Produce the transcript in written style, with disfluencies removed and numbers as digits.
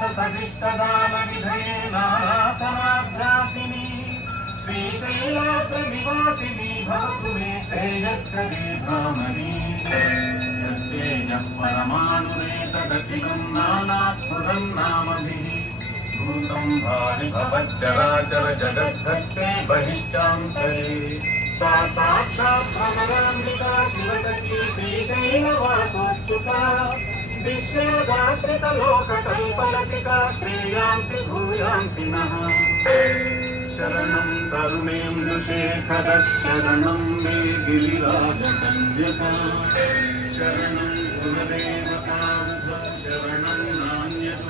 सविष्टदानविधये नानासनाभ्यासिनी श्रीकैलासनिवासिनी भवतु मे श्रेयस्करी भामनी यस्तेजः परमानुरेतदखिलं नानास्फुरं नामभिः भूतं भावि भवच्चराचर जगद्धत्ते बहिष्टान्तरे सा साक्षात् भ्रमराम्बिका शिवसखी श्रीशैलवासोत्सुका विश्वदात्रितलोककल्पलतिका श्रेयांसि भूयांसि नः शरणं तरुणेन्दुशेखरः मे गिरिराजकन्यका शरणं गुरुदेवतां शरणं नान्यत्